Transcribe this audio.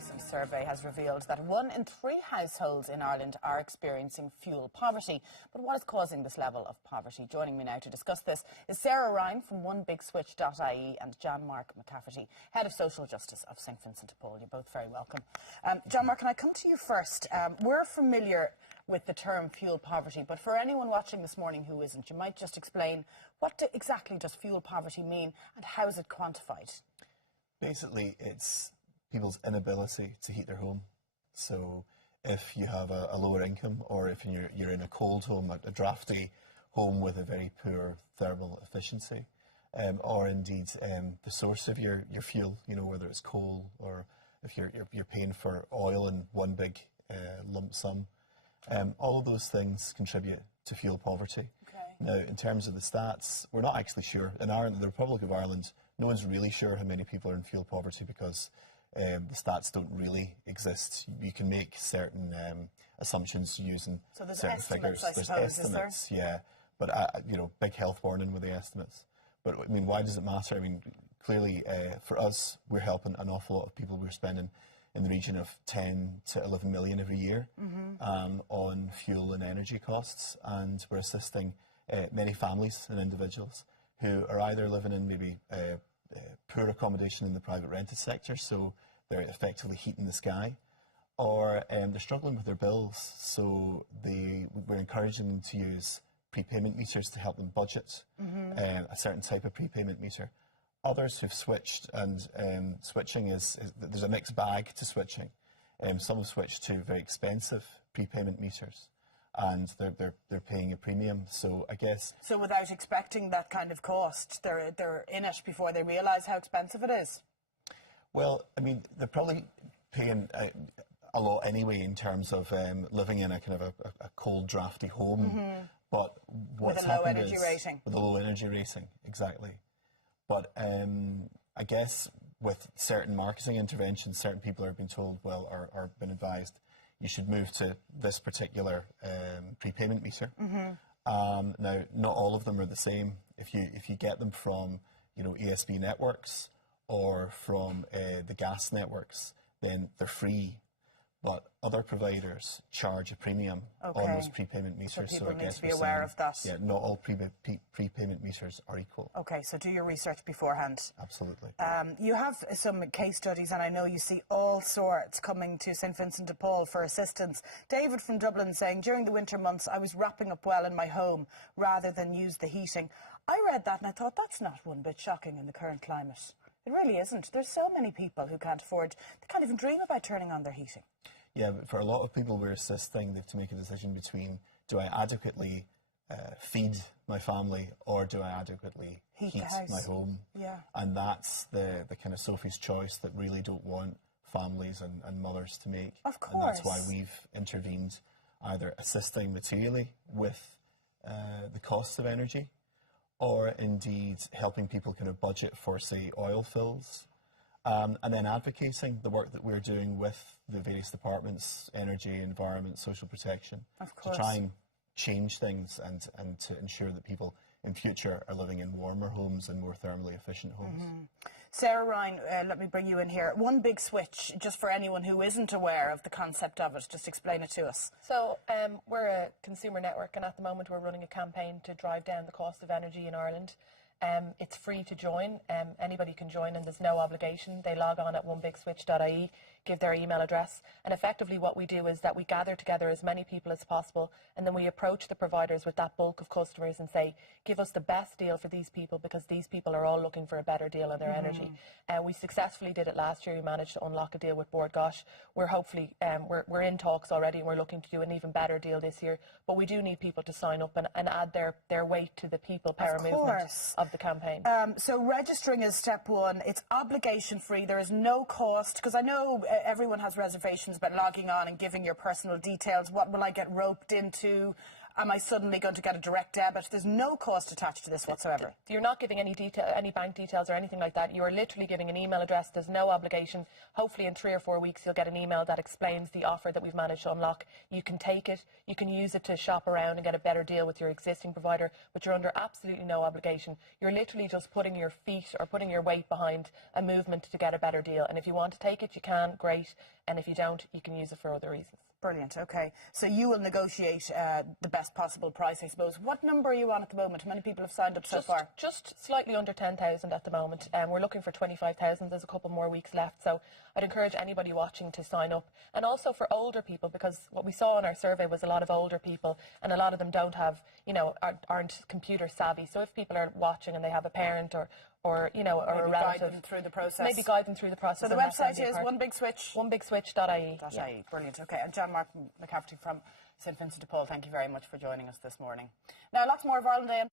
recent survey has revealed that 1 in 3 households in Ireland are experiencing fuel poverty. But what is causing this level of poverty? Joining me now to discuss this is Sarah Ryan from OneBigSwitch.ie and John Mark McCafferty, Head of Social Justice of St Vincent de Paul. You're both very welcome. John Mark, can I come to you first? We're familiar with the term fuel poverty, but for anyone watching this morning who isn't, you might just explain what exactly does fuel poverty mean and how is it quantified? Basically, it's people's inability to heat their home. So if you have a lower income, or if you're in a cold home, a drafty home with a very poor thermal efficiency, or indeed the source of your fuel, you know, whether it's coal or if you're paying for oil in one big lump sum, all of those things contribute to fuel poverty. Okay. Now, in terms of the stats, we're not actually sure. In Ireland, the Republic of Ireland, no one's really sure how many people are in fuel poverty because the stats don't really exist. You can make certain assumptions using certain figures. There's estimates, yeah. But, you know, big health warning with the estimates. But, I mean, why does it matter? I mean, clearly, for us, we're helping an awful lot of people. We're spending in the region of 10 to 11 million every year on fuel and energy costs. And we're assisting many families and individuals who are either living in maybe poor accommodation in the private rented sector, so they're effectively heating the sky, or they're struggling with their bills, so we're encouraging them to use prepayment meters to help them budget a certain type of prepayment meter. Others who've switched, and switching there's a mixed bag to switching. Some have switched to very expensive prepayment meters, and they're paying a premium. So I guess, so without expecting that kind of cost, they're in it before they realise how expensive it is. Well, I mean, they're probably paying a lot anyway in terms of living in a kind of a cold, drafty home. But what's happened is, with a low energy rating, exactly. But I guess with certain marketing interventions, certain people are being told, well, or been advised, you should move to this particular prepayment meter. Now, not all of them are the same. If you get them from, you know, ESB networks or from the gas networks, then they're free. But other providers charge a premium on those prepayment meters. So people need to be aware of that. Yeah, not all prepayment meters are equal. Okay, so do your research beforehand. Absolutely. You have some case studies, and I know you see all sorts coming to St Vincent de Paul for assistance. David from Dublin saying, during the winter months, I was wrapping up well in my home rather than use the heating. I read that and I thought, that's not one bit shocking in the current climate. It really isn't. There's so many people who can't afford, they can't even dream about turning on their heating. Yeah, but for a lot of people we're assisting, they have to make a decision between, do I adequately feed my family, or do I adequately heat my home? Yeah. And that's the kind of Sophie's choice that really don't want families and mothers to make. Of course. And that's why we've intervened, either assisting materially with the costs of energy, or indeed helping people kind of budget for, say, oil fills. And then advocating the work that we're doing with the various departments, energy, environment, social protection, to try and change things and to ensure that people in future are living in warmer homes and more thermally efficient homes. Sarah Ryan, let me bring you in here. One Big Switch, just for anyone who isn't aware of the concept of it, just explain it to us. So we're a consumer network, and at the moment we're running a campaign to drive down the cost of energy in Ireland. It's free to join. Anybody can join, and there's no obligation. They log on at OneBigSwitch.ie, give their email address, and effectively what we do is that we gather together as many people as possible, and then we approach the providers with that bulk of customers and say, give us the best deal for these people, because these people are all looking for a better deal on their energy. We successfully did it last year. We managed to unlock a deal with Bord Gáis. We're hopefully, we're in talks already, and we're looking to do an even better deal this year, but we do need people to sign up and add their weight to the people power movement of the campaign. So registering is step one. It's obligation free. There is no cost, because I know everyone has reservations about logging on and giving your personal details. What will I get roped into? am I suddenly going to get a direct debit? There's no cost attached to this whatsoever. You're not giving any bank details or anything like that. You are literally giving an email address. There's no obligation. Hopefully in 3 or 4 weeks you'll get an email that explains the offer that we've managed to unlock. You can take it, you can use it to shop around and get a better deal with your existing provider, but you're under absolutely no obligation. You're literally just putting your feet or putting your weight behind a movement to get a better deal. And if you want to take it, you can, great. And if you don't, you can use it for other reasons. Brilliant, okay. So you will negotiate the best possible price, I suppose. What number are you on at the moment? How many people have signed up so far? Just slightly under 10,000 at the moment. We're looking for 25,000. There's a couple more weeks left. So I'd encourage anybody watching to sign up. And also for older people, because what we saw in our survey was a lot of older people, and a lot of them don't have, aren't computer savvy. So if people are watching and they have a parent or a relative, guide them through the process. Maybe guide them through the process. So the website is onebigswitch.ie. .ie. Brilliant. Okay. And John Martin McCafferty from St Vincent de Paul, thank you very much for joining us this morning. Now, lots more of Ireland Day.